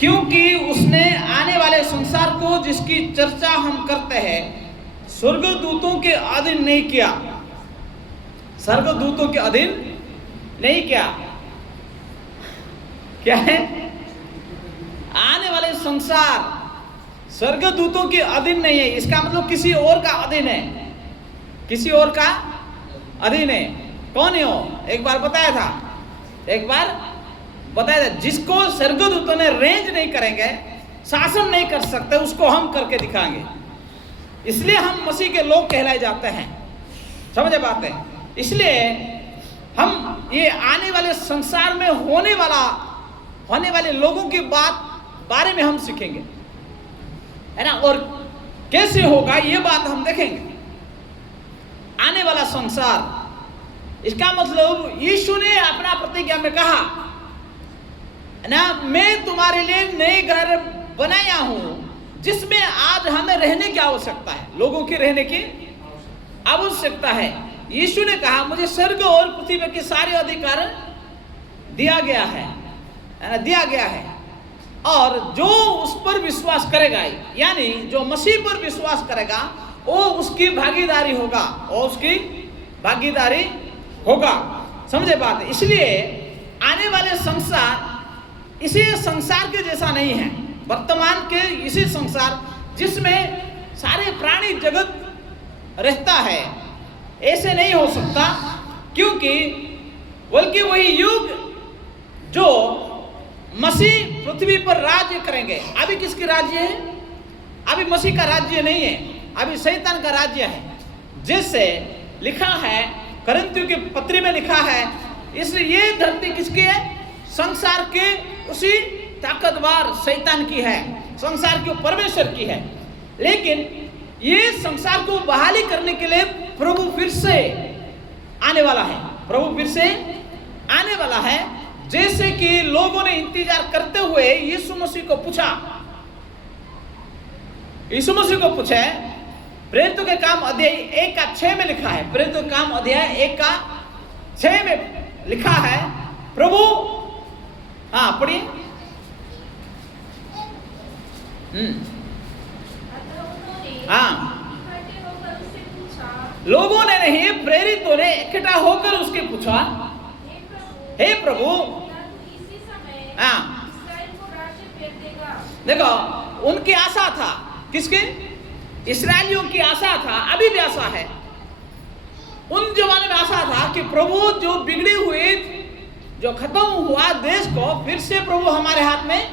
क्योंकि उसने आने वाले संसार को जिसकी चर्चा हम करते हैं स्वर्गदूतों के अधीन नहीं किया, स्वर्गदूतों के अधीन नहीं किया। क्या है? आने वाले संसार स्वर्गदूतों के अधीन नहीं है। इसका मतलब किसी और का अधीन है, किसी और का अधीन है। कौन है वो? एक बार बताया था, जिसको स्वर्गदूतों ने रेंज नहीं करेंगे, शासन नहीं कर सकते, उसको हम करके दिखाएंगे। इसलिए हम मसीह के लोग कहलाए जाते हैं। समझे बात है? इसलिए हम ये आने वाले संसार में होने वाले लोगों की बारे में हम सीखेंगे, है ना। और कैसे होगा ये बात हम देखेंगे। आने वाला संसार, इसका मतलब यीशु ने अपना प्रतिज्ञा में कहा ना, मैं तुम्हारे लिए नए घर बनाया हूं जिसमें आज हमें रहने की आवश्यकता है, लोगों की रहने की आवश्यकता है। यीशु ने कहा मुझे स्वर्ग और पृथ्वी के सारे अधिकार दिया गया है, और जो उस पर विश्वास करेगा, यानी जो मसीह पर विश्वास करेगा, वो उसकी भागीदारी होगा। समझे बात? इसलिए आने वाले संसार इसी संसार के जैसा नहीं है। वर्तमान के इसी संसार जिसमें सारे प्राणी जगत रहता है, ऐसे नहीं हो सकता, क्योंकि बल्कि वही युग जो मसीह पृथ्वी पर राज्य करेंगे। अभी किसकी राज्य है? अभी मसीह का राज्य नहीं है, अभी शैतान का राज्य है। जैसे लिखा है, कुरिन्थियों के पत्री में लिखा है, इसलिए ये धरती किसकी है? संसार के उसी ताकतवर शैतान की है, संसार के परमेश्वर की है। लेकिन ये संसार को बहाली करने के लिए प्रभु फिर से आने वाला है। जैसे कि लोगों ने इंतजार करते हुए यीशु मसीह को पूछा, प्रेरितों के काम अध्याय 1:6 में लिखा है, प्रेरितों के काम अध्याय 1:6 में लिखा है, प्रभु, हाँ पढ़िए। हाँ, लोगों ने नहीं, प्रेरितों ने इकट्ठा होकर उसके पूछा, हे प्रभु, हाँ देखो, उनकी आशा था, किसके? इस्राएलियों की आशा था, अभी भी आशा है। उन जमाने में आशा था कि प्रभु जो बिगड़ी हुई, जो खत्म हुआ देश को फिर से प्रभु हमारे हाथ में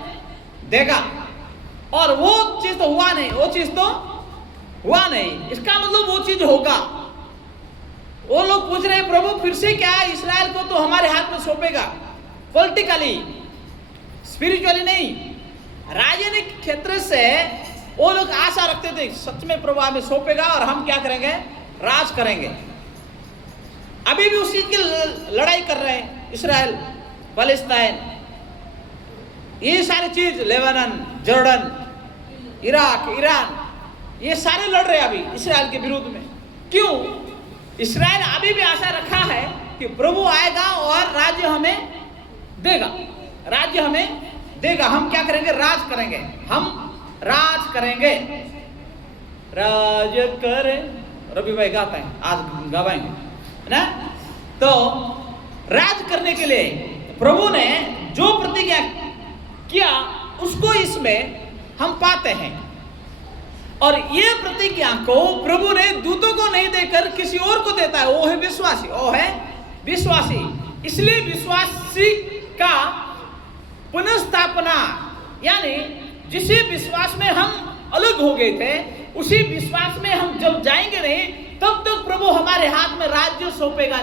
देगा। और वो चीज तो हुआ नहीं, इसका मतलब वो चीज होगा। वो लोग पूछ रहे हैं, प्रभु फिर से क्या इस्राएल को तो हमारे हाथ में सौंपेगा? पॉलिटिकली, स्पिरिचुअली नहीं, राजनीतिक क्षेत्र से वो लोग आशा रखते थे, सच में प्रभु हमें सौंपेगा और हम क्या करेंगे? राज करेंगे। अभी भी उसी की लड़ाई कर रहे हैं, इस्राएल, पैलेस्टाइन, ये सारी चीज, लेबनान, जॉर्डन, इराक, ईरान, ये सारे लड़ रहे हैं अभी इस्राएल के विरुद्ध में। क्यों? इस्राएल अभी भी आशा रखा है कि प्रभु आएगा और राज्य हमें देगा, हम क्या करेंगे? राज करेंगे, राज करें। रवि भाई गाते हैं, आज गवाएंगे ना। तो राज करने के लिए प्रभु ने जो प्रतिज्ञा किया उसको इसमें हम पाते हैं। और ये प्रतिज्ञा को प्रभु ने दूतों को नहीं देकर किसी और को देता है, वो है विश्वासी। इसलिए विश्वासी का पुनर्स्थापना, यानी जिस विश्वास में हम अलग हो गए थे, उसी विश्वास में हम जब जाएंगे नहीं, तब तक प्रभु हमारे हाथ में राज्य सौंपेगा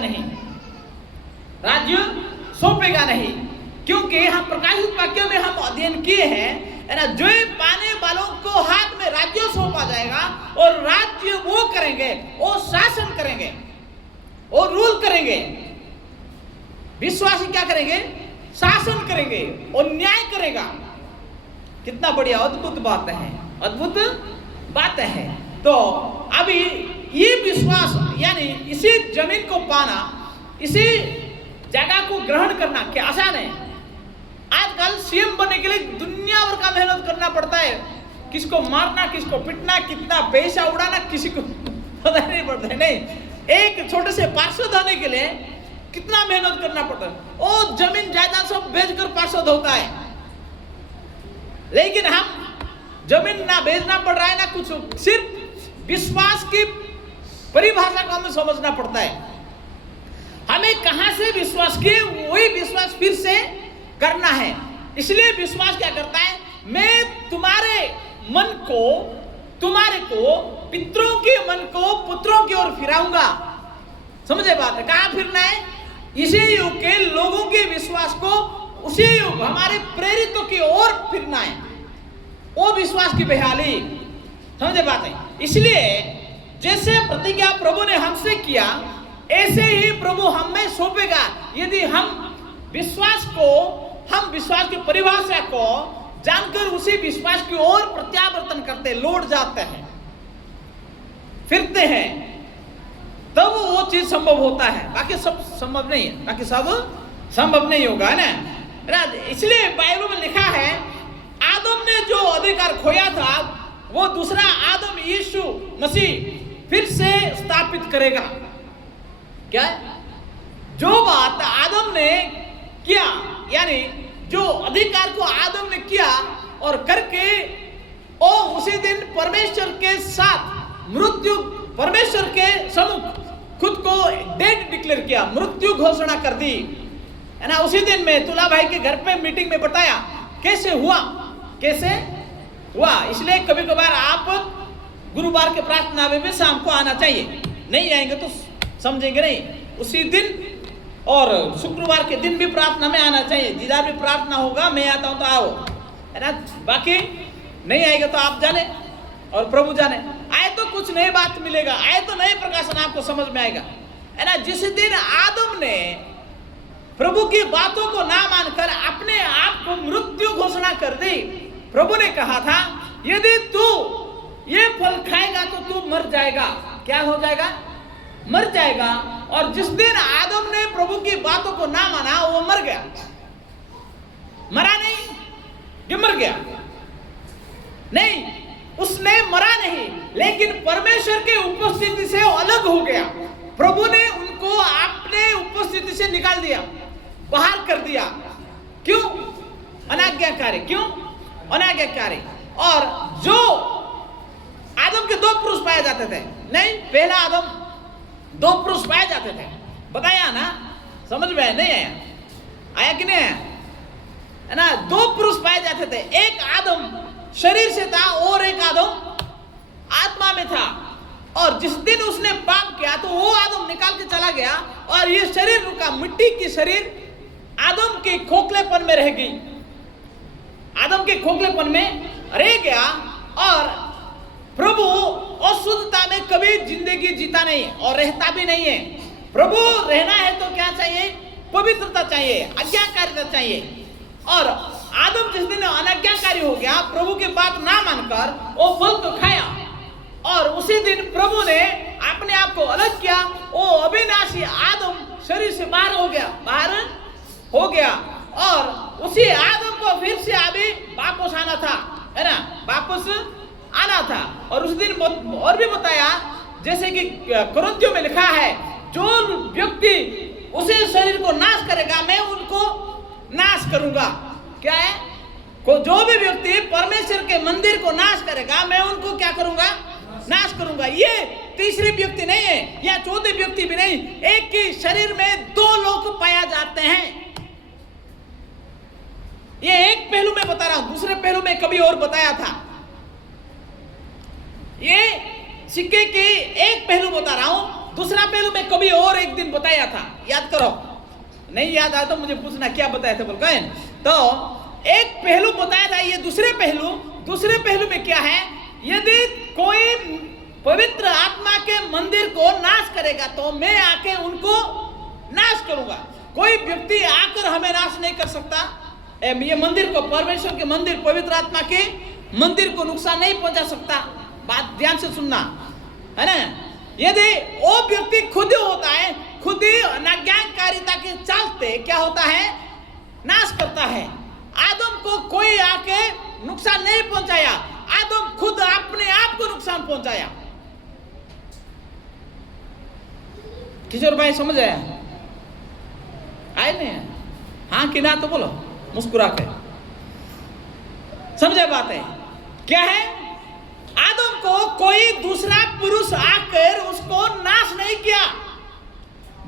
नहीं। क्योंकि हम प्रकाशित वाक्य में हम अध्ययन किए हैं ना, जो पाने वालों को हाथ में राज्य सौंपा जाएगा और राज्य वो करेंगे, वो शासन करेंगे, वो रूल करेंगे। विश्वासी क्या करेंगे? शासन करेंगे और न्याय करेगा। कितना बढ़िया, अद्भुत बात है। तो अभी ये विश्वास, यानी इसी जमीन को पाना, इसी जगह को ग्रहण करना क्या आसान है? आजकल सीएम बनने के लिए दुनिया भर का मेहनत करना पड़ता है, किसको मारना, किसको पिटना, कितना पैसा उड़ाना, किसी को पता नहीं पड़ता है। नहीं, एक छोटे से पार्षद होने के लिए कितना मेहनत करना पड़ता है। वो जमीन जायदाद सब बेचकर पार्षद होता है, लेकिन हम जमीन ना बेचना पड़ रहा है ना कुछ, सिर्फ विश्वास की परिभाषा को हमें समझना पड़ता है। हमें कहां से विश्वास किए वही विश्वास फिर से करना है। इसलिए विश्वास क्या करता है, मैं तुम्हारे मन को, तुम्हारे को, पितरों के मन को पुत्रों की ओर फिराऊंगा। समझे बात है? कहां फिरना है? इसी युग के लोगों के विश्वास को उसी युग हमारे प्रेरितों की ओर फिरना है, वो विश्वास की बहाली। समझे बात है? इसलिए जैसे प्रतिज्ञा प्रभु ने हमसे किया, ऐसे ही प्रभु हमें सौंपेगा। यदि हम विश्वास की परिभाषा को जानकर उसी विश्वास की ओर प्रत्यावर्तन करते, लौट जाते हैं, फिरते हैं, तब वो चीज संभव होता है। बाकी सब संभव नहीं है, बाकी सब संभव नहीं होगा ना। इसलिए बाइबल में लिखा है, आदम ने जो अधिकार खोया था वो दूसरा आदम यीशु मसीह फिर से स्थापित करेगा। क्या है? जो बात आदम ने किया, यानी जो अधिकार को आदम ने किया और करके वो उसी दिन परमेश्वर के साथ मृत्यु, परमेश्वर के सम्मुख खुद को डेड डिक्लेयर किया, मृत्यु घोषणा कर दी, है ना। उसी दिन में तुला भाई के घर पे मीटिंग में बताया कैसे हुआ, कैसे हुआ। इसलिए कभी कभार आप गुरुवार के प्रार्थना में शाम को आना चाहिए, नहीं आएंगे तो समझेंगे नहीं उसी दिन, और शुक्रवार के दिन भी प्रार्थना में आना चाहिए। दीदार भी प्रार्थना होगा, मैं आता हूं तो आओ, है ना। बाकी नहीं आएगा तो आप जाने और प्रभु जाने। आए तो कुछ नई बात मिलेगा, आए तो नए प्रकाशन आपको समझ में आएगा, है ना। जिस दिन आदम ने प्रभु की बातों को ना मानकर अपने आप को मृत्यु घोषणा कर दी, प्रभु ने कहा था यदि तू ये फल खाएगा तो तू मर जाएगा। क्या हो जाएगा? मर जाएगा। और जिस दिन आदम ने प्रभु की बातों को ना माना, वो मर गया। मरा नहीं, ये मर गया नहीं, उसने मरा नहीं, लेकिन परमेश्वर की उपस्थिति से अलग हो गया। प्रभु ने उनको अपने उपस्थिति से निकाल दिया, बाहर कर दिया। क्यों? अनाज्ञाकारी। क्यों अनाज्ञाकारी? और जो आदम के दो पुरुष पाए जाते थे, नहीं, पहला आदम दो पुरुष पाए जाते थे, बताया ना, समझ में आया नहीं आया? आया कि नहीं आया? है ना। दो पुरुष पाए जाते थे, एक आदम शरीर से था और एक आदम आत्मा में था। और जिस दिन उसने पाप किया तो वो आदम निकाल के चला गया और ये शरीर रुका, मिट्टी की शरीर आदम के खोखलेपन में रह गई, आदम के खोखलेपन में रह गया। और प्रभु अशुद्धता में कभी जिंदगी जीता नहीं और रहता भी नहीं है। प्रभु रहना है तो क्या चाहिए? पवित्रता चाहिए, आज्ञाकारिता चाहिए। और आदम जिस दिन अनाज्ञाकारी हो गया, प्रभु की बात ना मानकर वो फल तो खाया, और उसी दिन प्रभु ने अपने आप को अलग किया। वो अविनाशी आदम शरीर से बाहर हो गया, और उसी आदम को फिर से अभी वापस आना था, है ना, वापस आना था। और उस दिन और भी बताया, जैसे कि कुरिन्थियों में लिखा है, जो व्यक्ति उसे शरीर को नाश करेगा मैं उनको नाश करूंगा। क्या है? जो भी व्यक्ति परमेश्वर के मंदिर को नाश करेगा मैं उनको क्या करूंगा? नाश करूंगा। ये तीसरी व्यक्ति नहीं है या चौथी व्यक्ति भी नहीं, एक ही शरीर में दो लोग पाया जाते हैं। ये एक पहलू में बता रहा हूं, दूसरे पहलू में कभी और बताया था। ये सिक्के के एक पहलू बता रहा हूं, दूसरा पहलू में कभी और एक दिन बताया था। याद करो, नहीं याद आया तो मुझे पूछना क्या बताया था बोल। तो एक पहलू बताया था, ये दूसरे पहलू में क्या है? यदि कोई पवित्र आत्मा के मंदिर को नाश करेगा तो मैं आके उनको नाश करूंगा। कोई व्यक्ति आकर हमें नाश नहीं कर सकता। ये मंदिर को, परमेश्वर के मंदिर, पवित्र आत्मा के मंदिर को नुकसान नहीं पहुंचा सकता। बात ध्यान से सुनना, है ना। यदि वो व्यक्ति खुद होता है, खुद ही अनाज्ञाकारिता के चलते क्या होता है? नाश करता है। आदम को कोई आके नुकसान नहीं पहुंचाया, आदम खुद अपने आप को नुकसान पहुंचाया। किशोर भाई समझ आया? आए नहीं? हाँ कि ना तो बोलो मुस्कुरा के। समझे बात है? क्या है? आदम को कोई दूसरा पुरुष आकर उसको नाश नहीं किया।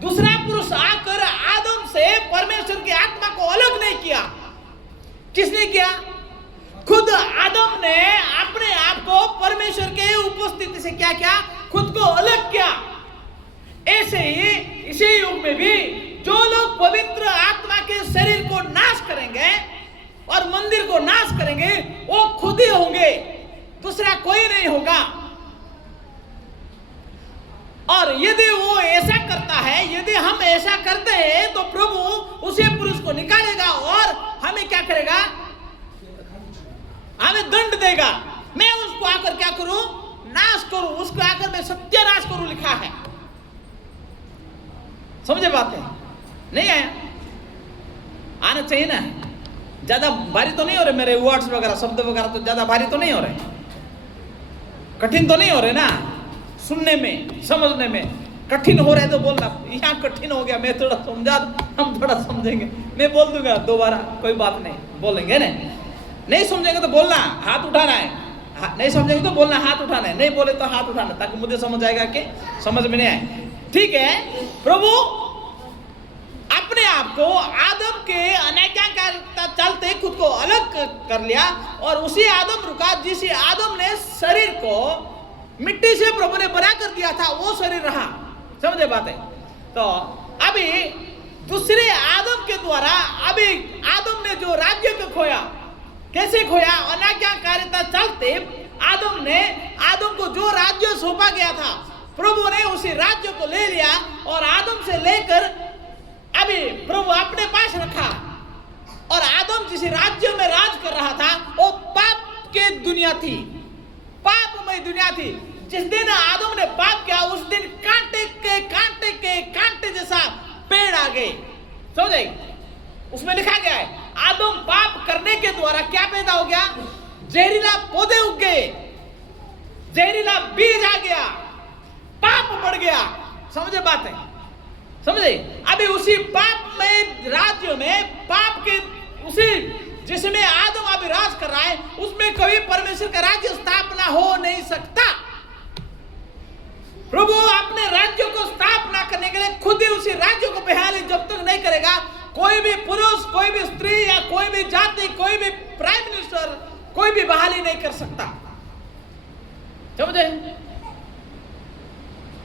दूसरा पुरुष आकर आदम से परमेश्वर की आत्मा को अलग नहीं किया। किसने किया? खुद आदम ने अपने आप को परमेश्वर के उपस्थिति से क्या किया? खुद को अलग किया। ऐसे ही इसी युग में भी जो लोग पवित्र आत्मा के शरीर को नाश करेंगे और मंदिर को नाश करेंगे, वो खुद ही होंगे, दूसरा कोई नहीं होगा। और यदि वो ऐसा करता है, यदि हम ऐसा करते हैं, तो प्रभु उसी पुरुष को निकालेगा और हमें क्या करेगा? हमें दंड देगा। मैं उसको आकर क्या करूं? नाश करूं, उसको आकर मैं सत्यानाश करूं, लिखा है। समझे बात है? नहीं आया? आना चाहिए ना। ज्यादा भारी तो नहीं हो रहे मेरे वर्ड्स वगैरह, शब्द वगैरह तो ज्यादा भारी तो नहीं हो रहे, कठिन तो नहीं हो रहे ना सुनने में, समझने में। कठिन हो रहे तो बोलना, यहाँ कठिन हो गया, मैं थोड़ा समझा, हम थोड़ा समझेंगे, मैं बोल दूंगा दोबारा, कोई बात नहीं, बोलेंगे ना। नहीं समझेंगे तो बोलना, हाथ उठाना है। नहीं समझेंगे तो बोलना, हाथ उठाना है। नहीं बोले तो हाथ उठाना, ताकि मुझे समझ आएगा कि समझ में नहीं आए। ठीक है? प्रभु अपने आप को आदम के अनाज्ञाकारिता चलते खुद को अलग कर लिया और उसी आदम रुका जिस आदम ने शरीर को मिट्टी से प्रभु ने बना कर दिया था, वो शरीर रहा। समझे बात है? तो अभी दूसरे आदम के द्वारा अभी आदम ने जो राज्य को खोया, कैसे खोया? अनाज्ञाकारिता चलते आदम को जो राज्य सौंपा गया था, प्रभु ने उसी राज्य को ले लिया और आदम से लेकर अभी प्रभु अपने पास रखा। और आदम जिस राज्य में राज कर रहा था, वो पाप के दुनिया थी, पापमय दुनिया थी। जिस दिन आदम ने पाप किया, उस दिन कांटे जैसा पेड़ आ गए। समझे? उसमें लिखा गया है, आदम पाप करने के द्वारा क्या पैदा हो गया? जहरीला पौधे उग गए, जहरीला बीज आ गया, पाप बढ़ गया। समझे बात है? समझे? अभी उसी पाप में राज्य में, पाप के उसी जिसमें आदम अभी राज कर रहा है, उसमें कभी परमेश्वर का राज्य स्थापना हो नहीं सकता। प्रभु अपने राज्य को स्थापना करने के लिए खुद ही उसी राज्य को बहाली जब तक नहीं करेगा, कोई भी पुरुष, कोई भी स्त्री या कोई भी जाति, कोई भी प्राइम मिनिस्टर, कोई भी बहाली नहीं कर सकता। समझे?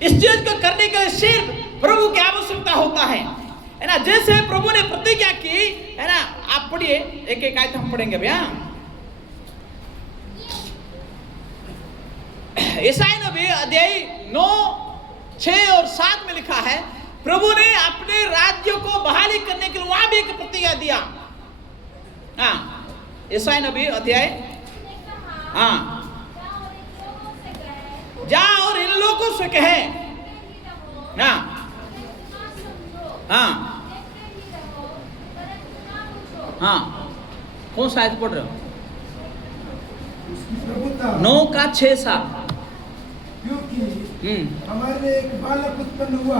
इस चीज को करने के लिए सिर्फ प्रभु की आवश्यकता होता है ना। जैसे प्रभु ने प्रतिज्ञा की है ना, आप पढ़िए, एक एक आयत हम पढ़ेंगे भैया। यशायाह नबी अध्याय 9, 6 और 7 में लिखा है, प्रभु ने अपने राज्य को बहाली करने के लिए वहां भी एक प्रतिज्ञा दिया। हाँ, यशायाह नबी अध्याय, हाँ, जा और इन लोगों से कहे, हाँ हाँ हाँ, कौन सा आयत पढ़ रहे हो? 9 का 6, 7। क्योंकि हमारे लिए एक बालक उत्पन्न हुआ,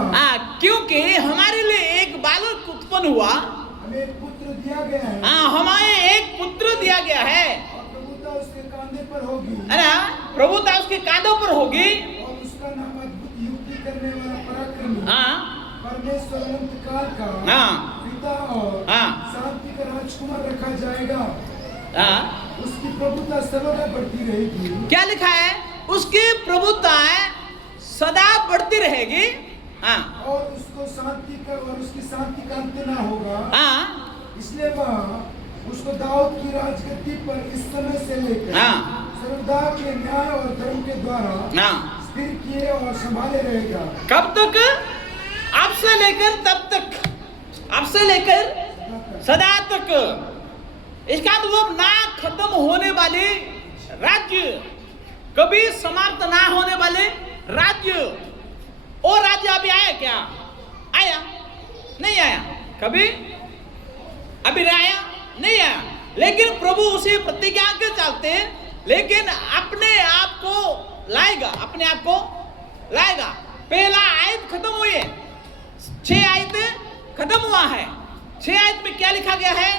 क्योंकि हमारे लिए एक बालक उत्पन्न हुआ, हमें एक पुत्र दिया गया है। हमें एक पुत्र दिया गया है, और प्रभुता उसके कांधे पर होगी, है ना? प्रभुता उसके कांधों पर होगी, और उसका नाम अद्भुत युक्ति करने वाला पराक्रमी, परमेश्वर अनंत काल का पिता और शांति का राजकुमार रखा जाएगा। उसकी प्रभुता सर्वदा बढ़ती रहेगी। क्या लिखा है? उसकी प्रभुता सदा बढ़ती रहेगी। और उसको शांति का, और उसकी शांति का अंत ना होगा। इसलिए वह उसको दाऊद की राजगद्दी पर इस समय से लेकर सर्वदा के न्याय और धर्म के द्वारा स्थिर किए और संभाले रहेगा। कब तक? अब से लेकर तब तक, अब से लेकर सदा तक। इसका मतलब ना खत्म होने वाले राज्य, कभी समाप्त ना होने वाले राज्य। और राज्य अभी आया क्या? आया? नहीं आया। कभी? अभी आया? नहीं आया। लेकिन प्रभु उसी प्रतिज्ञा के चलते लेकिन अपने आप को लाएगा, अपने आप को लाएगा। पहला आयत खत्म हुई है, 6 आयत खत्म हुआ है। 6 आयत में क्या लिखा गया है?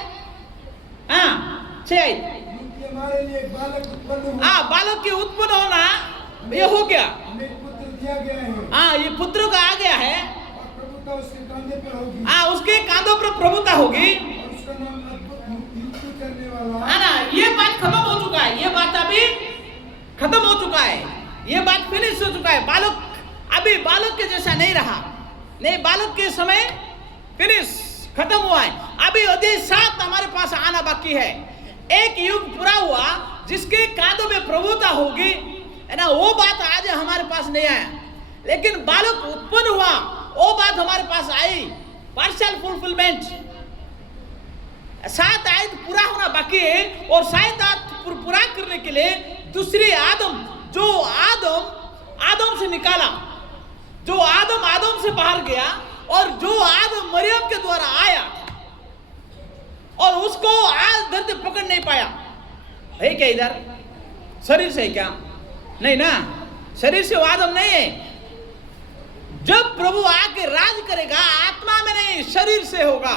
हाँ 6 आयत, क्योंकि हमारे लिए एक बालक उत्पन्न हुआ, हाँ बालक के उत्पन्न होना ये हो गया, हमें एक पुत्र दिया गया है, हाँ ये पुत्र का आ गया है, और प्रभुता उसके कंधे पर होगी, हाँ उसके कांधों पर प्रभुता होगी, और उसका नाम अद्भुत युक्ति करने वाला, है ना। ये बात खत्म हो चुका है, ये बात अभी खत्म हो चुका है, ये बात फिनिश हो चुका है। बालक अभी बालक के जैसा नहीं रहा, नहीं बालक के समय फिनिश खत्म हुआ है। अभी अध्याय 7 हमारे पास आना बाकी है। एक युग पूरा हुआ जिसके कांधों में प्रभुता होगी, है ना, वो बात आज हमारे पास नहीं आया, लेकिन बालक उत्पन्न हुआ वो बात हमारे पास आई, पार्शियल फुलफिलमेंट। 7 आयत पूरा होना बाकी है, और 7 आयत पूरा करने के लिए दूसरी आदम, जो आदम से निकाला, जो आदम से बाहर गया, और जो आदम मरियम के द्वारा आया, और उसको आज धरती पकड़ नहीं पाया है। क्या इधर शरीर से है क्या? नहीं ना, शरीर से वो आदम नहीं है। जब प्रभु आके राज करेगा आत्मा में नहीं शरीर से होगा,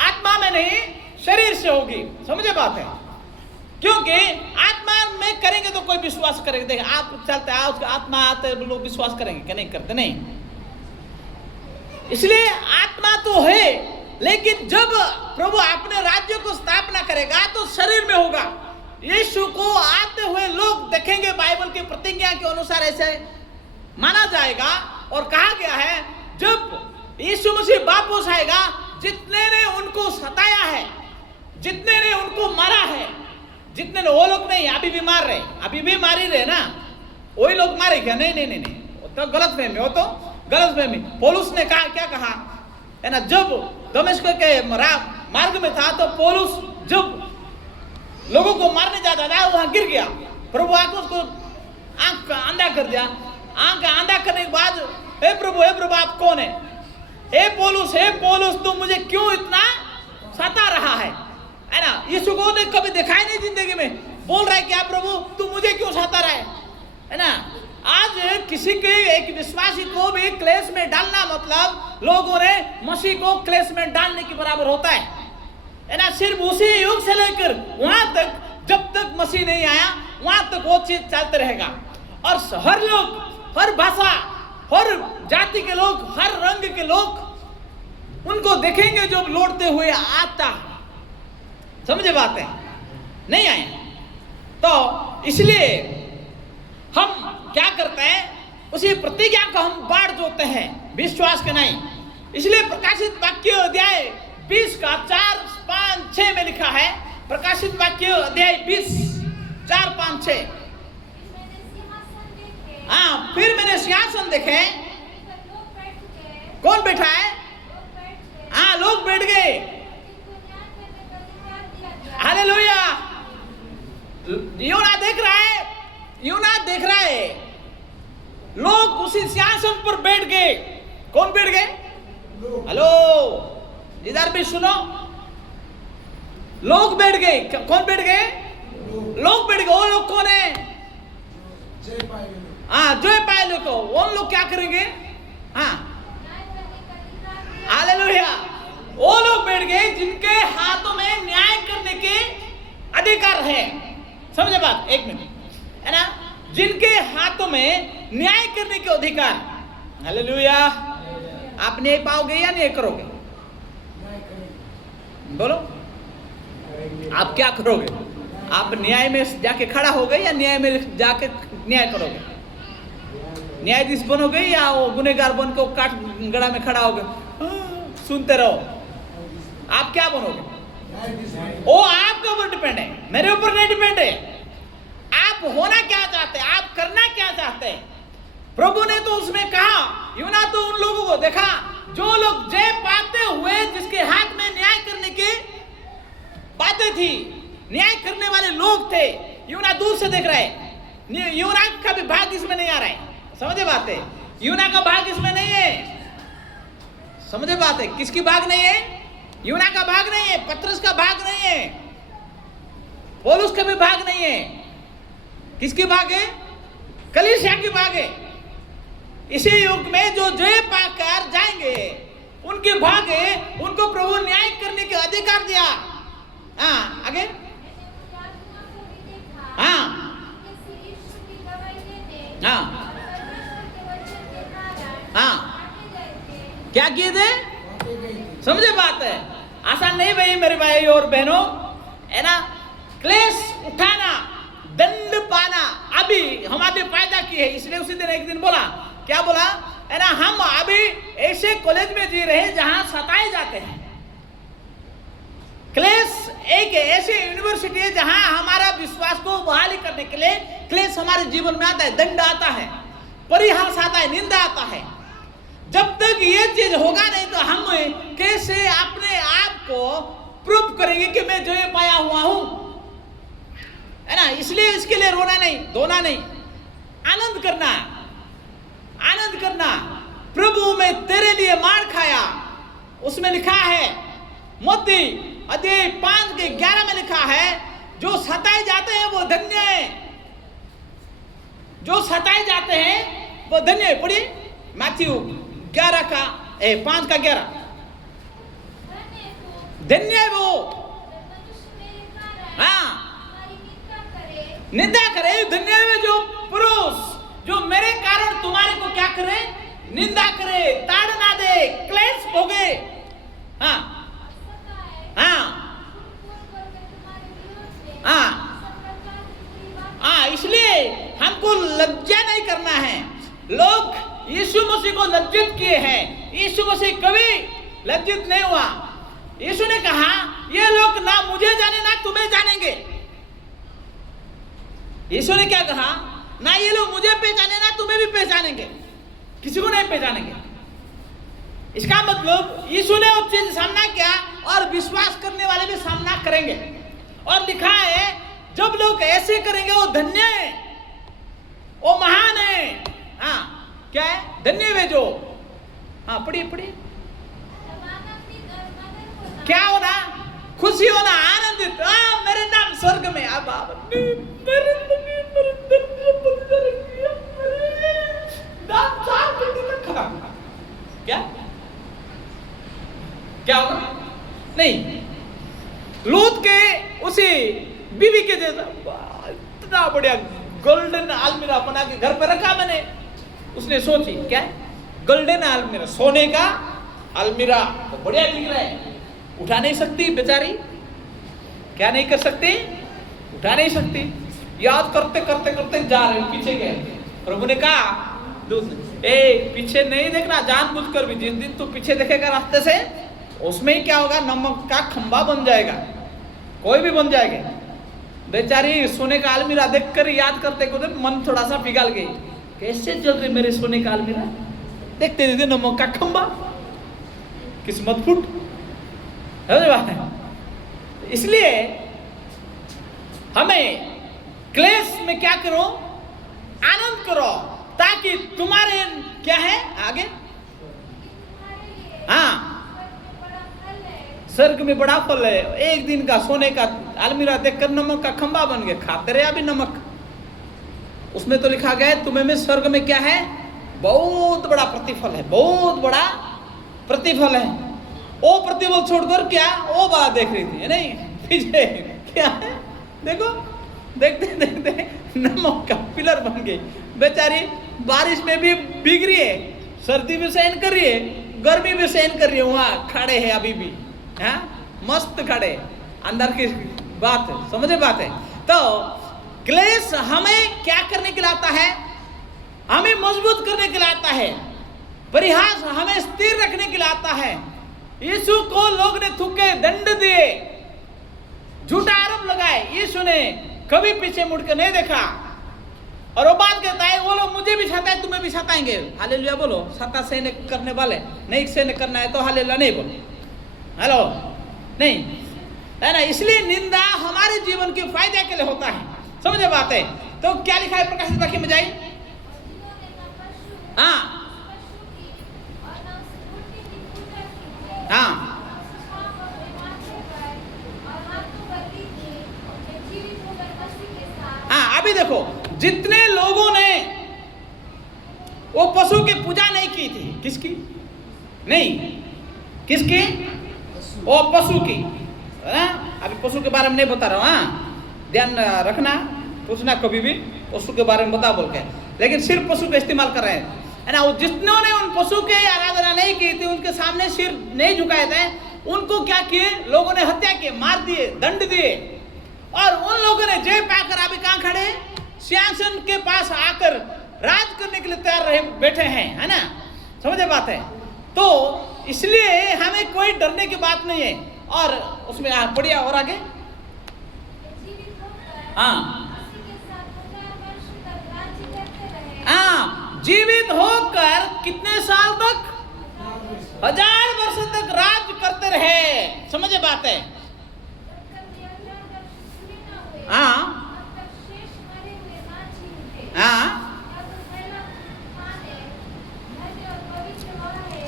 आत्मा में नहीं शरीर से होगी। समझे बात है? क्योंकि आत्मा में करेंगे तो कोई विश्वास करेगा। देखिए आप चलते आओ आत्मा आते लोग विश्वास करेंगे क्या? नहीं करते, नहीं। इसलिए आत्मा तो है, लेकिन जब प्रभु अपने राज्य को स्थापना करेगा तो शरीर में होगा। यीशु को आते हुए लोग देखेंगे, बाइबल की प्रतिज्ञा के अनुसार ऐसे माना जाएगा। और कहा गया है जब यीशु मसीह वापस आएगा, जितने ने उनको सताया है, जितने ने उनको मारा है, जितने ने, वो लोग नहीं, अभी भी मार रहे, अभी भी मार ही रहे ना, वही लोग मारे क्या? नहीं नहीं नहीं नहीं, वो तो गलत फहमी, वो तो गलत फहमी। पौलुस ने कहा, क्या कहा है ना, जब दमिश्क के मार्ग में था तो पौलुस जब लोगों को मारने जाता था वहां गिर गया, प्रभु आके उसको आंख अंधा कर दिया। आंख अंधा करने के बाद हे प्रभु आप कौन है? हे पौलुस तुम मुझे क्यों इतना सता रहा है ना। यीशु को ने कभी देखा ही नहीं जिंदगी में, बोल रहा है क्या प्रभु तू मुझे क्यों सता रहा है ना। आज किसी के एक विश्वासी को भी क्लेश में डालना मतलब लोगों ने मसीह को क्लेश में डालने के बराबर होता है ना। सिर्फ उसी युग से लेकर वहां तक, जब तक मसीह नहीं आया वहां तक वो चीज चलते रहेगा। और हर लोग, हर भाषा, हर जाति के लोग, हर रंग के लोग उनको देखेंगे जो लौटते हुए आता। समझे बात है? नहीं आए तो इसलिए हम क्या करते हैं, उसी प्रतिज्ञा को हम बाढ़ जोते हैं, विश्वास के नहीं। इसलिए प्रकाशित वाक्य अध्याय 20 का 4, 5, 6 में लिखा है। प्रकाशित वाक्य अध्याय 20 4, 5, 6। हाँ, फिर मैंने सिंहासन देखे। कौन बैठा है? हाँ, लोग बैठ गए। हालेलुया। यूना देख रहा है, लोग उसी सिंहासन पर बैठ गए। कौन बैठ गए? हेलो, इधर भी सुनो, लोग बैठ गए। कौन बैठ गए? लोग बैठ गए। वो लोग कौन है? हाँ, जय पाए लोग को। वो लोग क्या करेंगे? हाँ, हालेलुया। वो लोग बैठ गए जिनके हाथों में न्याय करने के अधिकार है। समझे बात? एक मिनट, है ना, जिनके हाथों में न्याय करने के अधिकार। हालेलुया। आप न्याय पाओगे या नहीं करोगे? बोलो, आप क्या करोगे? आप न्याय में जाके खड़ा होगे या न्याय में जाके न्याय करोगे? न्यायाधीश बनोगे या वो गुनहगार बन के काट गड़ा में खड़ा होगे सुनते रहो? आप क्या बनोगे? वो आपके ऊपर डिपेंड है, मेरे ऊपर नहीं डिपेंड है। आप होना क्या चाहते हैं, आप करना क्या चाहते हैं? प्रभु ने तो उसमें कहा, यूना तो उन लोगों को देखा जो लोग जय पाते हुए, जिसके हाथ में न्याय करने की बातें थी, न्याय करने वाले लोग थे। यूना दूर से देख रहे हैं, यूना का भी भाग इसमें नहीं आ रहा है। समझे बात है? यूना का भाग इसमें नहीं है। समझे बात है? किसकी भाग नहीं है? यूना का भाग नहीं है, पतरस का भाग नहीं है, का भी भाग नहीं है। किसकी भाग है? कलीसिया की भाग है। इसी युग में जो जय पाकर जाएंगे उनके भाग है, उनको प्रभु न्याय करने के अधिकार दिया। हाँ आगे, हाँ हाँ हाँ, क्या किए थे? समझे बात है? आसान नहीं भाई मेरे भाई और बहनों, है ना? क्लेश उठाना, दंड पाना अभी हमारे फायदा की है। इसलिए उसी दिन एक दिन बोला, क्या बोला है ना, हम अभी ऐसे कॉलेज में जी रहे हैं जहां सताए जाते हैं। क्लेश एक ऐसी यूनिवर्सिटी है जहां हमारा विश्वास को बहाली करने के लिए क्लेश हमारे जीवन में आता है, दंड आता है, परिहास आता है, निंदा आता है। जब तक ये चीज होगा नहीं तो हम कैसे अपने आप को प्रूव करेंगे कि मैं जो ये पाया हुआ हूं, है ना? इसलिए इसके लिए रोना नहीं, धोना नहीं, आनंद करना, आनंद करना। प्रभु में तेरे लिए मार खाया, उसमें लिखा है मत्ती अध्याय 5:11 में लिखा है, जो सताए जाते हैं वो धन्य है। जो सताए जाते हैं वो धन्य है। पढ़िए मैथ्यू 5:11, धन्य है वो, हाँ निंदा करे, धन्य है जो पुरुष जो मेरे कारण तुम्हारे को क्या करे, निंदा करे, ताड़ना दे, क्लेश भोगे। हाँ हाँ हाँ हाँ, इसलिए हमको लज्जा नहीं करना है। लोग यीशु मसीह को लज्जित किए हैं, यीशु मसीह कभी लज्जित नहीं हुआ। यीशु ने कहा ये लोग ना मुझे जाने ना तुम्हें जानेंगे। यीशु ने क्या कहा, ना ये लोग मुझे पहचाने ना तुम्हें भी पहचानेंगे, किसी को नहीं पहचानेंगे। इसका मतलब यीशु ने उस चीज सामना किया और विश्वास करने वाले भी सामना करेंगे। और लिखा है जब लोग ऐसे करेंगे वो धन्य है, वो महान है। हाँ क्या है? धन्य वे जो, हाँ पढ़िए पढ़िए, क्या होना? खुशी होना, आनंदित। मेरे नाम स्वर्ग में क्या क्या होगा? नहीं, लूत के उसी बीवी के जैसा इतना बढ़िया गोल्डन अलमीरा बना के घर पे रखा मैंने। उसने सोची क्या है? गोल्डन अलमीरा, सोने का अलमीरा तो बढ़िया दिख रहा है, उठा नहीं सकती बेचारी। क्या नहीं कर सकती? उठा नहीं सकती। याद करते करते करते जा रहे, पीछे गए। प्रभु ने कहा पीछे नहीं देखना जानबूझकर भी। जिस दिन तू पीछे देखेगा रास्ते से, उसमें ही क्या होगा? नमक का खंबा बन जाएगा, कोई भी बन जाएगा। बेचारी सोने का अलमीरा देखकर याद करते को मन थोड़ा सा पिघल गई। कैसे चल रहे मेरे सोने का अलमीरा, देखते देखते नमक का खंबा, किस्मत फूट। इसलिए हमें क्लेश में क्या करो? आनंद करो, ताकि तुम्हारे क्या है आगे? हाँ, स्वर्ग में बड़ा फल है। एक दिन का सोने का अलमीरा देखकर नमक का खंबा बन गए, खाते रहे अभी नमक। उसमें तो लिखा गया तुम्हें में स्वर्ग में क्या है? बहुत बड़ा प्रतिफल है, बहुत बड़ा प्रतिफल है। वो प्रतिफल छोड़कर क्या वो बात देख रही थी, नहीं पीछे क्या है? देखो देखते देखते नमक का पिलर बन गई। बेचारी बारिश में भी भीग रही है, सर्दी भी सहन कर रही है, गर्मी भी सहन कर रही है। वहां खड़े हैं अभी भी, हाँ मस्त खड़े। अंदर की बात है, समझे बात है? तो क्लेश हमें क्या करने के लिए आता है? हमें मजबूत करने के लिए आता है। परिहास हमें स्थिर रखने के लिए आता है। यीशु को लोग ने थूके, दंड दिए, झूठा आरोप लगाए। यीशु ने कभी पीछे मुड़कर नहीं देखा। और वो बात कहता है वो लोग मुझे भी सताए तुम्हें भी सताएंगे। हालेलुया बोलो। सता सहन करने वाले नहीं सहन करना है तो हालेलुया नहीं बोलो। हेलो नहीं है ना? इसलिए निंदा हमारे जीवन के फायदे के लिए होता है, समझे बात है? तो क्या लिखा है प्रकाशित वाक्य में जाइए। हाँ हाँ हाँ, अभी देखो, जितने लोगों ने वो पशु की पूजा नहीं की थी, किसकी? नहीं, किसकी? वो पशु की, है ना? अभी पशु के बारे में नहीं बता रहा हूँ, हाँ, ध्यान रखना, पूछना कभी भी पशु के बारे में बता बोल के, लेकिन सिर्फ पशु का इस्तेमाल कर रहे हैं, है ना? वो जितने उन पशु की आराधना नहीं की थी, उनके सामने सिर नहीं झुकाए थे, उनको क्या किए? लोगों ने हत्या की, मार दिए, दंड दिए, और उन लोगों ने जय पाकर अभी कहाँ खड़े? सिंहासन के पास आकर राज करने के लिए तैयार रहे बैठे हैं, है ना? समझे बात है? तो इसलिए हमें कोई डरने की बात नहीं है। और उसमें बढ़िया और आगे, हाँ हाँ, जीवित होकर कितने साल तक? 1000 वर्ष तक राज करते रहे। समझे बात है? हाँ हाँ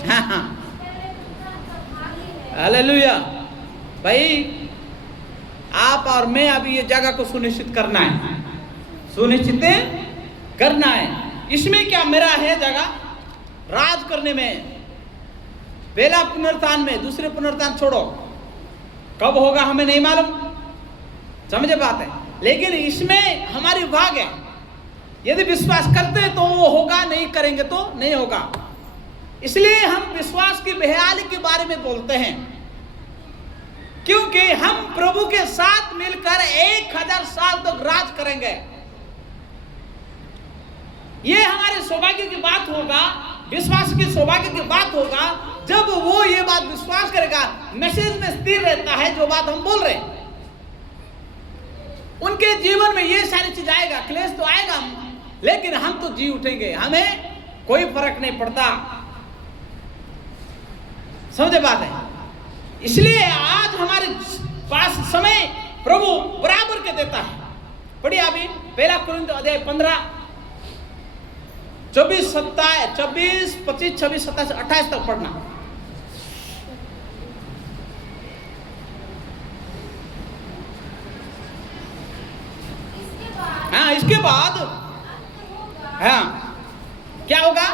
हाँ, हालेलुया। भाई आप और मैं अभी ये जगह को सुनिश्चित करना है, सुनिश्चित करना है। इसमें क्या मेरा है जगह? राज करने में, पहला पुनरुत्थान में, दूसरे पुनरुत्थान छोड़ो, कब होगा हमें नहीं मालूम, समझे बात है? लेकिन इसमें हमारी भाग है, यदि विश्वास करते तो वो होगा, नहीं करेंगे तो नहीं होगा। इसलिए हम विश्वास की बहाली के बारे में बोलते हैं, क्योंकि हम प्रभु के साथ मिलकर 1000 साल तक राज करेंगे। ये हमारे सौभाग्य की बात होगा, विश्वास की सौभाग्य की बात होगा, जब वो ये बात विश्वास करेगा, मैसेज में स्थिर रहता है जो बात हम बोल रहे हैं, उनके जीवन में ये सारी चीज आएगा, क्लेश तो आएगा, लेकिन हम तो जी उठेंगे, हमें कोई फर्क नहीं पड़ता। समझे बात है? इसलिए आज हमारे पास समय प्रभु बराबर के देता है। पढ़िए अभी पहला कुरिन्थ अध्याय 15 24 25 26 27 28 तक पढ़ना। हाँ, इसके बाद हाँ क्या होगा?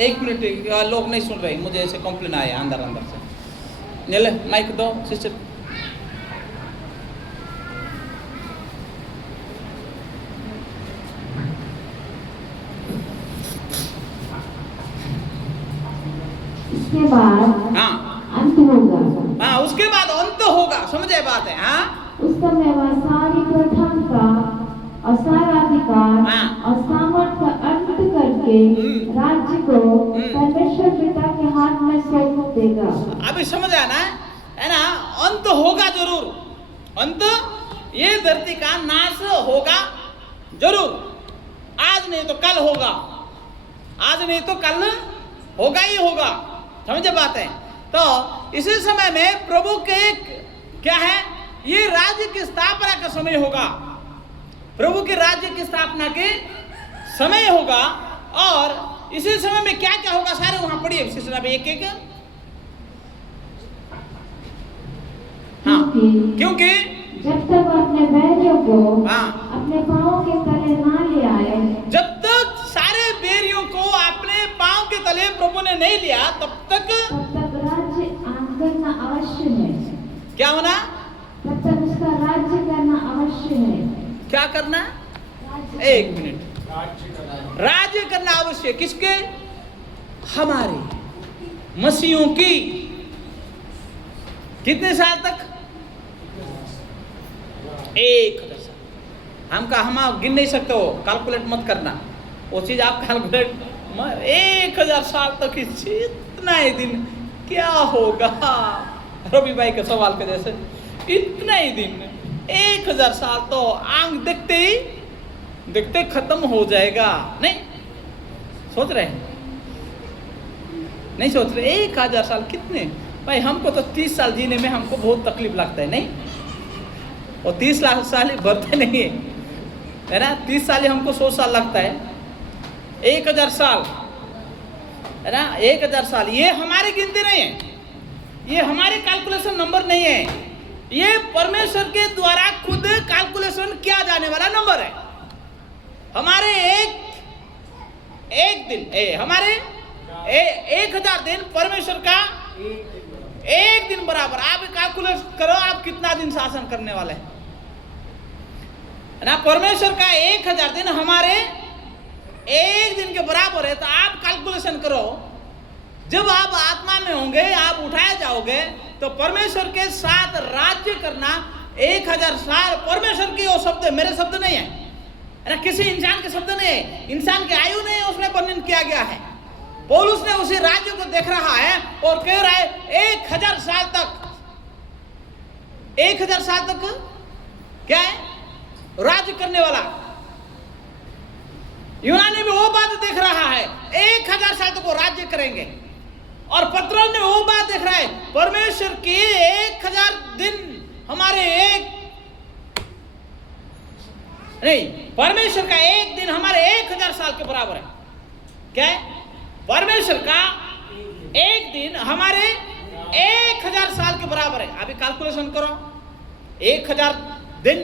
एक मिनट, लोग नहीं सुन रहे, मुझे ऐसे कंप्लेन आया अंदर से। ले माइक दो सिस्टर। उसके बाद हाँ अंत होगा। हाँ, उसके बाद अंत होगा। समझे बात है? हाँ, उस समय वह सारी प्रधानता और सारा अधिकार हाँ। और सामर्थ का अंत करके राज्य को परमेश्वर पिता के हाथ में सौंप देगा। अभी समझ आना है ना? अंत होगा जरूर, अंत, ये धरती का नाश होगा जरूर। आज नहीं तो कल होगा, आज नहीं तो कल होगा ही होगा। समझे बात है? तो इसी समय में प्रभु के क्या है? ये राज्य की स्थापना का समय होगा, प्रभु के राज्य की स्थापना के समय होगा। और इसी समय में क्या क्या होगा सारे वहां पढ़िए सिस्टर, एक एक। हाँ, क्योंकि जब तक अपने बैरियों को हाँ, अपने पांव के तले ना ले आए, जब तक सारे बैरियों को अपने पांव के तले प्रभु ने नहीं लिया, तब तक राज्य करना अवश्य है। क्या होना? तब तक उसका राज्य करना अवश्य है। क्या करना? एक मिनट, राज्य करना आवश्यक। किसके? हमारे मसीहों की। कितने साल तक? 1000 साल। हम गिन नहीं सकते हो, कैलकुलेट मत करना वो चीज, आप कैलकुलेट 1000 साल तक इतना ही दिन क्या होगा? रवि भाई के सवाल के जैसे, इतना ही दिन 1000 साल तो आंख देखते खत्म हो जाएगा। नहीं सोच रहे हैं? नहीं सोच रहे? 1000 साल कितने भाई? हमको तो 30 साल जीने में हमको बहुत तकलीफ लगता है, नहीं? और 30 साल ही भरते नहीं है ना? 30 साल ही हमको 100 साल लगता है। 1000 साल है ना? 1000 साल ये हमारे गिनती नहीं है, ये हमारे कैलकुलेशन नंबर नहीं है, ये परमेश्वर के द्वारा खुद कैलकुलेशन नंबर है। हमारे एक दिन हमारे 1000 दिन परमेश्वर का एक दिन बराबर। आप कैलकुलेट करो आप कितना दिन शासन करने वाले हैं ना। परमेश्वर का 1000 दिन हमारे एक दिन के बराबर है। तो आप कैलकुलेशन करो, जब आप आत्मा में होंगे, आप उठाए जाओगे, तो परमेश्वर के साथ राज्य करना 1000 साल। परमेश्वर की वो शब्द मेरे शब्द नहीं है ना, किसी इंसान के शब्द नहीं है, इंसान की आयु नहीं है, उसमें वर्णन किया गया है। पौलुस ने उसी राज्य को देख रहा है और कह रहा है 1000 साल तक, 1000 साल तक क्या है? राज्य करने वाला। यूनानी भी वो बात देख रहा है, 1000 साल तक वो राज्य करेंगे। और पत्रस ने वो बात देख रहा है, परमेश्वर के 1000 दिन हमारे परमेश्वर का एक दिन हमारे 1000 साल के बराबर है। क्या है? परमेश्वर का एक दिन हमारे 1000 साल के बराबर है। अभी कैलकुलेशन करो, 1000 दिन,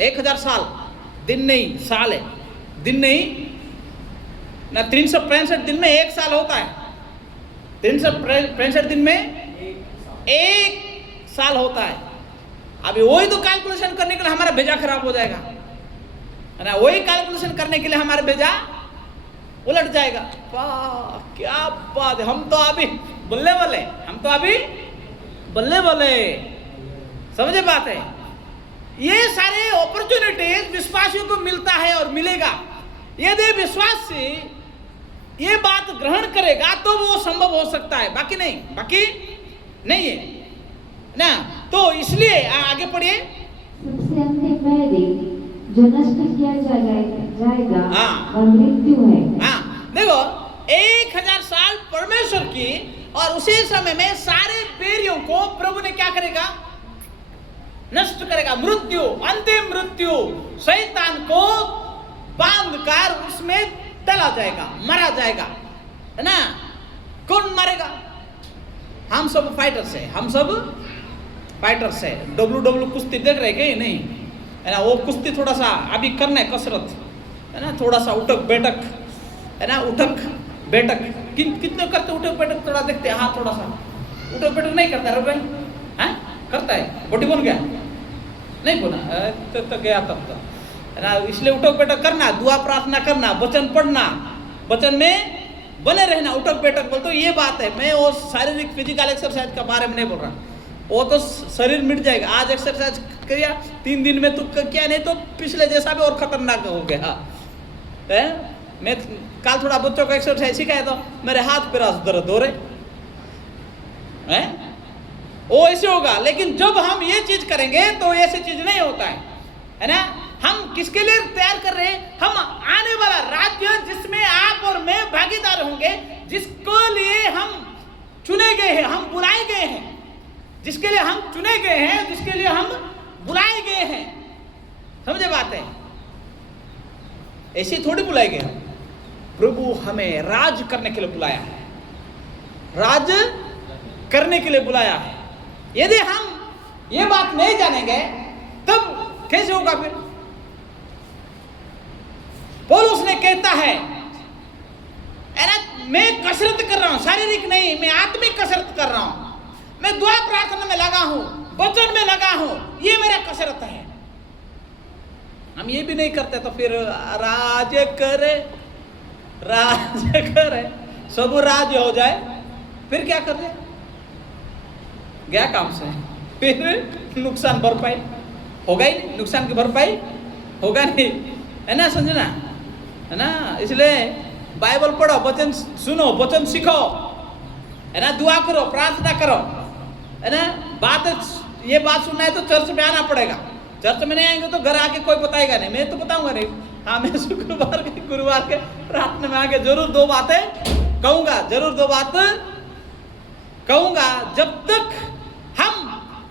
1000 साल, दिन नहीं साल है, दिन नहीं ना। 365 दिन में एक साल होता है, 365 दिन में एक साल होता है। अभी वही तो कैलकुलेशन करने के लिए हमारा भेजा खराब हो जाएगा है ना, वही कैलकुलेशन करने के लिए हमारा भेजा उलट जाएगा। क्या बात है, हम तो अभी बल्ले बल्ले, हम तो अभी बल्ले बल्ले, समझे बात है। ये सारे अपॉर्चुनिटीज विश्वासियों को मिलता है और मिलेगा। यदि विश्वास से ये बात ग्रहण करेगा तो वो संभव हो सकता है, बाकी नहीं, बाकी नहीं है ना। तो इसलिए आगे पढ़िए। सबसे अंतिम पहले जो नष्ट किया जाएगा और मृत्यु है। देखो 1000 साल परमेश्वर की, और उसी समय में सारे बैरियों को प्रभु ने क्या करेगा? नष्ट करेगा। मृत्यु, अंतिम मृत्यु, शैतान को बांधकर उसमें डाला जाएगा, मारा जाएगा, है ना। कौन मारेगा? हम सब फाइटर्स है, हम सब फाइटर्स है। WWE कुश्ती देख रहे क्या? नहीं है ना, वो कुश्ती थोड़ा सा अभी करना है, कसरत है ना, थोड़ा सा उठक बैठक है ना, उठक बैठक कितने करते उठक बैठक? थोड़ा देखते हैं, हाँ थोड़ा सा उठक बैठक नहीं करता है भाई, हैं करता है, बॉडी बन गया नहीं बना तो गया तब तो है ना। इसलिए उठक बैठक करना, दुआ प्रार्थना करना, वचन पढ़ना, वचन में बने रहना, उठक बैठक बोलते ये बात है। मैं वो शारीरिक फिजिकल एक्सरसाइज के बारे में नहीं बोल रहा, वो तो शरीर मिट जाएगा। आज एक्सरसाइज किया 3 दिन में तो क्या, नहीं तो पिछले जैसा भी और खतरनाक हो गया है। मैं कल थोड़ा बच्चों को एक्सरसाइज सिखाया तो मेरे हाथ पैर दर्द हो रहे हैं, वो ऐसे होगा। लेकिन जब हम ये चीज करेंगे तो ऐसी चीज नहीं होता है ना। हम किसके लिए तैयार कर रहे हैं? हम आने वाला राज्य जिसमें आप और मैं भागीदार होंगे, जिसको लिए हम चुने गए हैं, हम बुलाए गए हैं, जिसके लिए हम चुने गए हैं, जिसके लिए हम बुलाए गए हैं। समझे बात है? ऐसे थोड़ी बुलाए गए हम, प्रभु हमें राज करने के लिए बुलाया है, राज करने के लिए बुलाया है। यदि हम ये बात नहीं जानेंगे तब कैसे होगा? फिर पौलुस ने कहता है मैं कसरत कर रहा हूं, शारीरिक नहीं, मैं आत्मिक कसरत कर रहा हूं, मैं दुआ प्रार्थना में लगा हूं, वचन में लगा हूं, ये मेरा कसरत है। हम ये भी नहीं करते तो फिर राज करे, सब राज हो जाए, फिर क्या कर दे? गया काम से, फिर नुकसान भरपाई होगा ही नहीं, नुकसान की भरपाई होगा नहीं, है ना, समझना है ना। इसलिए बाइबल पढ़ो, वचन सुनो, वचन सीखो, है ना, दुआ करो, प्रार्थना करो, है ना। ये बात सुनना है तो चर्च में आना पड़ेगा। चर्च में नहीं आएंगे तो घर आके कोई बताएगा नहीं, मैं तो बताऊंगा नहीं। हाँ, मैं शुक्रवार के गुरुवार के प्रार्थना में आके जरूर 2 बातें कहूंगा, जरूर 2 बात कहूंगा। जब तक हम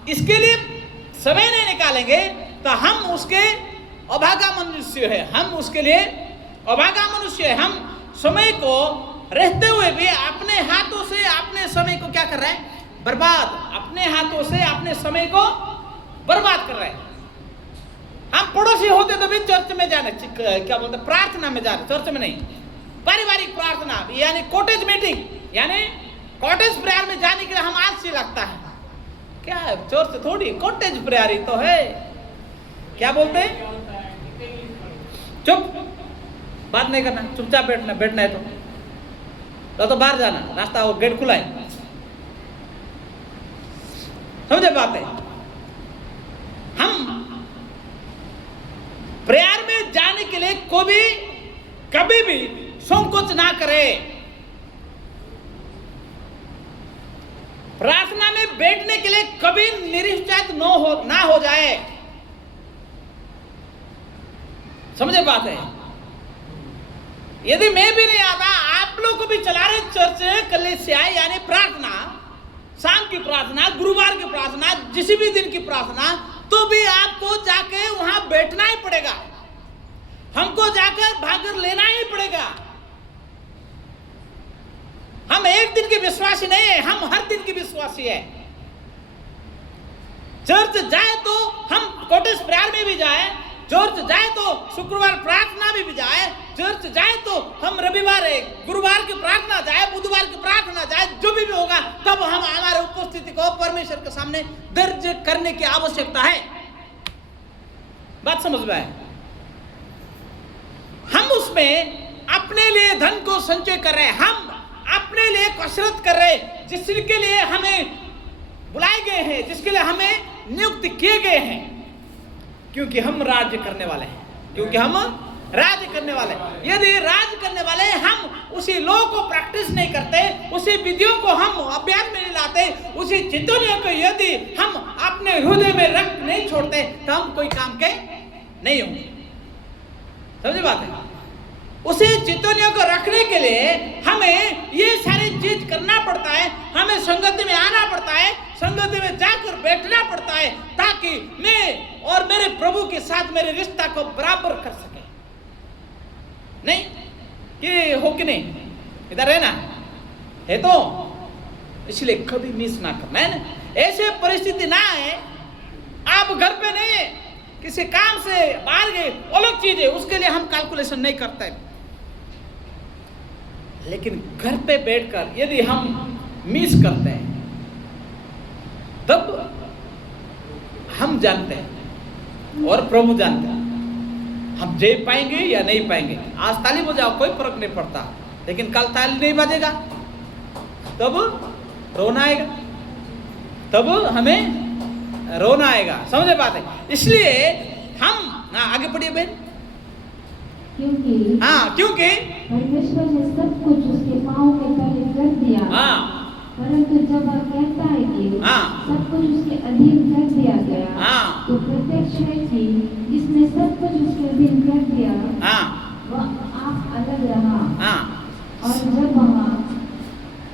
इसके लिए समय नहीं निकालेंगे तो हम उसके अभागा मनुष्य है, हम उसके लिए अभागा मनुष्य है। हम समय को रहते हुए भी अपने हाथों से अपने समय को क्या कर रहे हैं? बर्बाद। अपने हाथों से अपने समय को बर्बाद कर रहे हैं। हम पड़ोसी होते तो भी चर्च में जाने, क्या बोलते, प्रार्थना में जाने, चर्च में नहीं, पारिवारिक प्रार्थना यानी कॉटेज मीटिंग, यानी कॉटेज प्रेयर में जाने के लिए हम आलसी लगता है। क्या है, चर्च थोड़ी, कॉटेज प्रेयर ही तो है। क्या बोलते हैं, चुप, बात नहीं करना, चुपचाप बैठना है तो बाहर जाना, रास्ता वो गेट खुला है। समझे बात है? हम प्रेयर में जाने के लिए कभी भी संकोच ना करें। प्रार्थना में बैठने के लिए कभी निरुत्साहित ना हो जाए। समझे बात है? यदि मैं भी नहीं आता, आप लोग को भी चला रहे चर्च कलीसिया यानी प्रार्थना, शाम की प्रार्थना, गुरुवार की प्रार्थना, किसी भी दिन की प्रार्थना, तो भी आपको जाके वहां बैठना ही पड़ेगा, हमको जाकर भाग लेना ही पड़ेगा। हम एक दिन के विश्वासी नहीं है, हम हर दिन के विश्वासी है। चर्च जाए तो हम कॉटेज प्रेयर में भी जाए, चर्च जाए तो शुक्रवार प्रार्थना में भी जाए, चर्च जाए तो हम रविवार गुरुवार की प्रार्थना जाए, बुधवार की प्रार्थना जाए, जो भी होगा तब हम हमारे उपस्थिति को परमेश्वर के सामने दर्ज करने की आवश्यकता है। बात समझ में आए? हम उसमें अपने लिए धन को संचय कर रहे हैं, हम अपने लिए कसरत कर रहे हैं, जिसके लिए हमें बुलाए गए हैं, जिसके लिए हमें नियुक्त किए गए हैं, क्योंकि हम राज्य करने वाले हैं, क्योंकि हम राज्य करने वाले। यदि राज्य करने वाले हम उसी लॉ को प्रैक्टिस नहीं करते, उसी विधियों को हम अभ्यास में नहीं लाते, उसी चिंतनों को यदि हम अपने हृदय में रख नहीं छोड़ते, तो हम कोई काम के नहीं होंगे। समझे बात है? उसी चिंतनों को रखने के लिए हमें ये सारी चीज करना पड़ता है, हमें संगति में आना पड़ता है, संगति में जाकर बैठना पड़ता है, ताकि मैं और मेरे प्रभु के साथ मेरे रिश्ता को बराबर कर सके। नहीं कि हो कि नहीं, इधर है ना, है तो इसलिए कभी मिस ना करना है ना। ऐसे परिस्थिति ना है, आप घर पे नहीं है, किसी काम से बाहर गए, अलग चीज है, उसके लिए हम कैलकुलेशन नहीं करते। लेकिन घर पे बैठकर यदि हम मिस करते हैं, तब हम जानते हैं और प्रभु जानते हैं हम जी पाएंगे या नहीं पाएंगे। आज ताली बजाओ, कोई फर्क नहीं पड़ता, लेकिन कल ताली नहीं बजेगा, तब रोना आएगा, तब हमें रोना आएगा। समझे बात है? इसलिए हम आगे बढ़िए बहन। क्योंकि परमेश्वर ने सब कुछ उसके पांव के तले कर दिया। परंतु जब वह कहता है कि सब कुछ उसके अधीन कर दिया गया, तो प्रत्यक्ष है कि जिसने सब कुछ उसके अधीन कर दिया वह आप अलग रहा।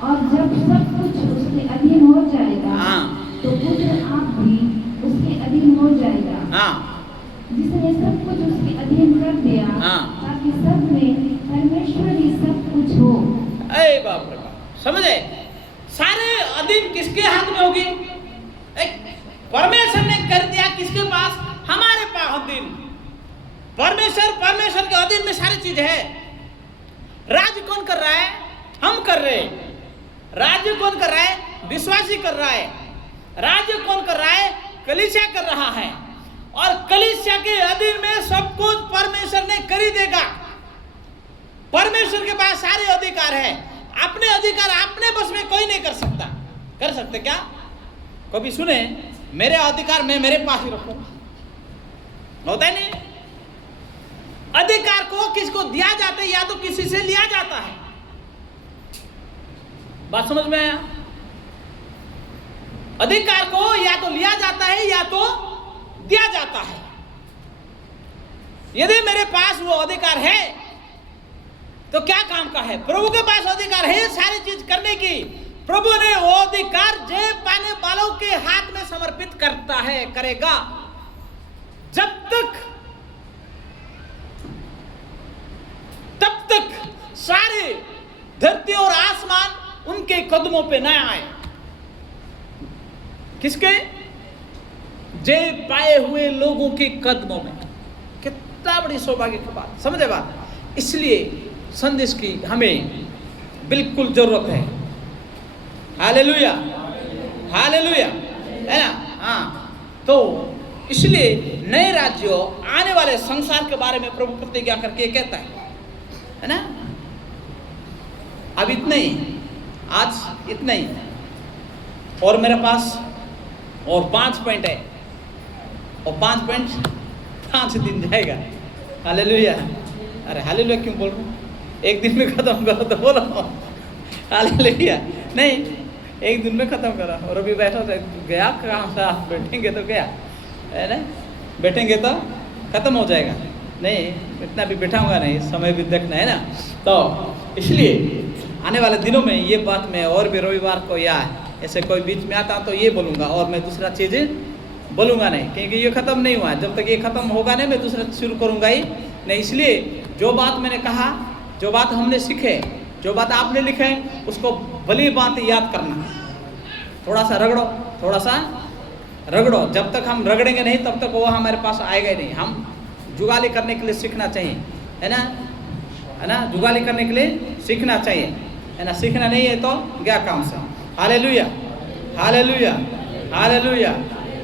और जब सब कुछ उसके अधीन हो जाएगा, तो पुत्र आप भी उसके अधीन हो जाएगा, जिसने सब कुछ उसके अधीन कर दिया, ताकि सब में परमेश्वर ही सब कुछ हो। अरे बाप रे बाप, समझे? सारे अधीन किसके हाथ में होगी? परमेश्वर ने कर दिया, किसके पास? हमारे पास अधीन। परमेश्वर के अधीन में सारी चीज है। राज्य कौन कर रहा है? हम कर रहे हैं। राज्य कौन कर रहा है? विश्वासी कर रहा है। राज्य कौन कर रहा है? कलीसिया कर रहा है। और कलीसिया के अधीन में सब कुछ परमेश्वर ने कर ही देगा। परमेश्वर के पास सारे अधिकार है। अपने अधिकार अपने बस में कोई नहीं कर सकता। कर सकते क्या? कभी सुने मेरे अधिकार मैं मेरे पास ही रखूंगा? होता है नहीं। अधिकार को किसको दिया जाता है? या तो किसी से लिया जाता है। बात समझ में आया? अधिकार को या तो लिया जाता है या तो दिया जाता है। यदि मेरे पास वो अधिकार है तो क्या काम का है? प्रभु के पास अधिकार है सारी चीज करने की। प्रभु ने वो अधिकार जय पाने वालों के हाथ में समर्पित करता है, करेगा। जब तक तब तक सारे धरती और आसमान उनके कदमों पे न आए। किसके? जय पाए हुए लोगों के कदमों में। कितना बड़ी सौभाग्य की बात, समझे बात। इसलिए संदेश की हमें बिल्कुल जरूरत है। हालेलुया, हालेलुया, है ना। हाँ, तो इसलिए नए राज्यों आने वाले संसार के बारे में प्रभु प्रतिज्ञा करके कहता है ना। अब इतना ही, आज इतना ही, और मेरे पास और 5 पॉइंट है, और 5 पॉइंट 5 दिन जाएगा। हालेलुया, अरे हालेलुया क्यों बोल रहा हूँ, एक दिन में खत्म करो तो बोलो हालेलुया, नहीं एक दिन में खत्म करो। और अभी बैठा था, गया कहाँ से, आप बैठेंगे तो गया, है ना, बैठेंगे तो खत्म हो जाएगा, नहीं इतना भी बैठाऊंगा नहीं, समय भी देखना है ना। तो इसलिए आने वाले दिनों में ये बात मैं और भी रविवार को या ऐसे कोई बीच में आता तो ये बोलूँगा, और मैं दूसरा चीज़ बोलूँगा नहीं, क्योंकि ये ख़त्म नहीं हुआ है। जब तक ये ख़त्म होगा नहीं, मैं दूसरा शुरू करूँगा ही नहीं। इसलिए जो बात मैंने कहा, जो बात हमने सीखे, जो बात आपने लिखे, उसको भली बात याद करना, थोड़ा सा रगड़ो, थोड़ा सा रगड़ो। जब तक हम रगड़ेंगे नहीं तब तक वो हमारे पास आएगा ही नहीं। हम जुगाली करने के लिए सीखना चाहिए, है ना, है ना, जुगाली करने के लिए सीखना चाहिए, है ना। सीखना नहीं है तो गया काम से। हालेलुया, हालेलुया, हालेलुया,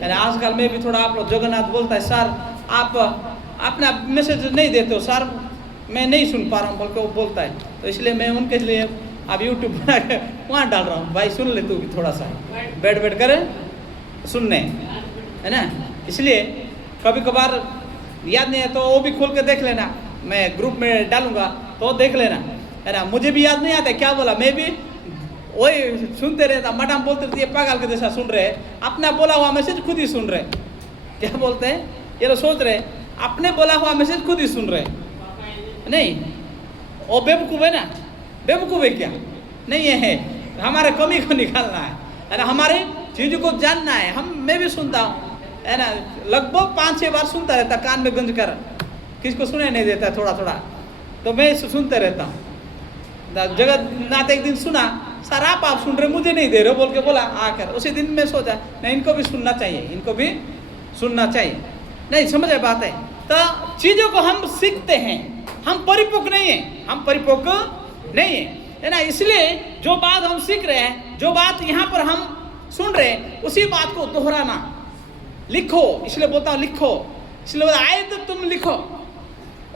है ना। आजकल मैं भी थोड़ा, आप लोग जगन्नाथ बोलता है, सर आप अपना मैसेज नहीं देते हो सर, मैं नहीं सुन पा रहा हूँ बोल के वो बोलता है। तो इसलिए मैं उनके लिए अब यूट्यूब बना के वहाँ डाल रहा हूँ, भाई सुन ले तू भी थोड़ा सा, बैठ बैठ कर सुनने, है ना। इसलिए कभी कभार याद नहीं है तो वो भी खोल के देख लेना, मैं ग्रुप में डालूंगा तो देख लेना, है ना। मुझे भी याद नहीं आता क्या बोला, मैं भी वही सुनते रहता, मैडम बोलते रहती है पागल के जैसा सुन रहे, अपना बोला हुआ मैसेज खुद ही सुन रहे। क्या बोलते हैं ये लोग, सोच रहे अपने बोला हुआ मैसेज खुद ही सुन रहे, नहीं वो बेवकूफ़ है ना, बेवकूफ़ है क्या, नहीं है। हमारे कमी को निकालना है ना, हमारे चीज़ को जानना है। मैं भी सुनता हूँ, है ना, लगभग 5-6 बार सुनता रहता, कान में गंज कर, किसको सुने नहीं देता थोड़ा थोड़ा, तो मैं सुनते रहता हूँ। जगन्नाथ एक दिन सुना, सर आप सुन रहे, मुझे नहीं दे रहे बोल के बोला आकर। उसी दिन मैं सोचा नहीं, इनको भी सुनना चाहिए, इनको भी सुनना चाहिए, नहीं समझ बात है। तो चीज़ों को हम सीखते हैं, हम परिपक्व नहीं है, हम परिपक्व नहीं है ना। इसलिए जो बात हम सीख रहे हैं, जो बात यहाँ पर हम सुन रहे हैं, उसी बात को दोहराना, लिखो, इसलिए बोलता हूँ लिखो, इसलिए बोलता आए तो तुम लिखो,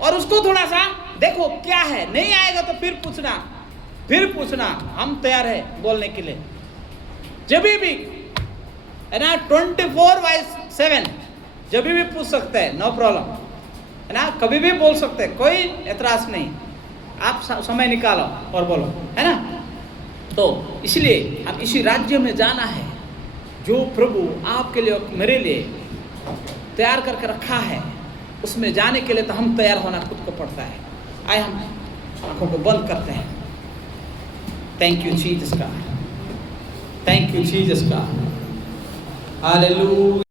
और उसको थोड़ा सा देखो क्या है, नहीं आएगा तो फिर पूछना, हम तैयार है बोलने के लिए, जब भी, है ना, 24/7 जब भी पूछ सकते हैं, नो प्रॉब्लम, है ना, कभी भी बोल सकते हैं, कोई एतराज नहीं, आप समय निकालो और बोलो, है ना। तो इसलिए अब इसी राज्य में जाना है जो प्रभु आपके लिए, मेरे लिए तैयार करके रखा है, उसमें जाने के लिए तो हम तैयार होना खुद को पड़ता है। आए हम आंखों को बंद करते हैं। थैंक यू जीसस का, थैंक यू जीसस का, हालेलुया।